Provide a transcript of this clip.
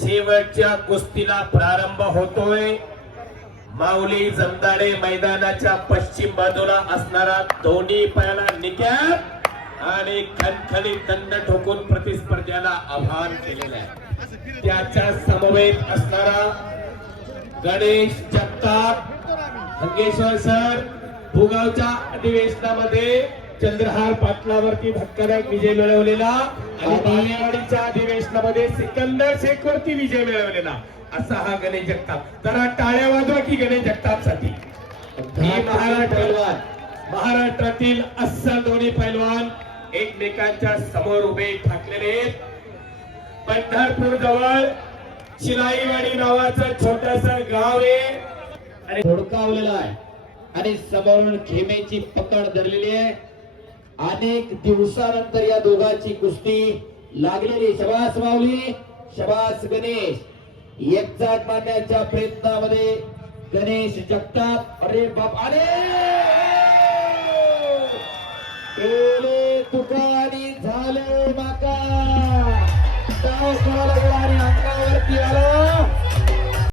शेवटच्या कुस्तीला प्रारंभ होतोय। माऊली जमदाडे मैदानाच्या पश्चिम बाजूला असणारा दोन्ही पायाला निकॅप आणि खणखणीत दंड ठोकून प्रतिस्पर्ध्याला आव्हान केलेलं आहे। त्याच्या समवेत असणारा गणेश जगताप हंगेश्वर सर भुगावच्या अधिवेशनामध्ये चंद्रहार पाटलावरती धक्कादायक विजय मिळवलेला आणि बालेवाडीच्या अधिवेशनामध्ये सिकंदर शेख वरती विजय मिळवलेला असा हा गणेश जगताप। जरा टाळ्या वाजवा की गणेश जगताप साठी। महाराष्ट्रातील अस्सल दोन्ही पैलवान एकमेकांच्या समोर उभे ठाकलेले आहेत। पंढरपूर जवळ शिलाईवाडी नावाचं छोटस गाव आहे आणि धोडकावलेला आहे आणि समोरून खेमेची पकड धरलेली आहे। अनेक दिवसानंतर या दोघांची कुस्ती लागलेली। शबास माऊली, शबास गणेश। एकचाट मारण्याच्या प्रयत्नामध्ये गणेश जगताप, अरे बाप, अरे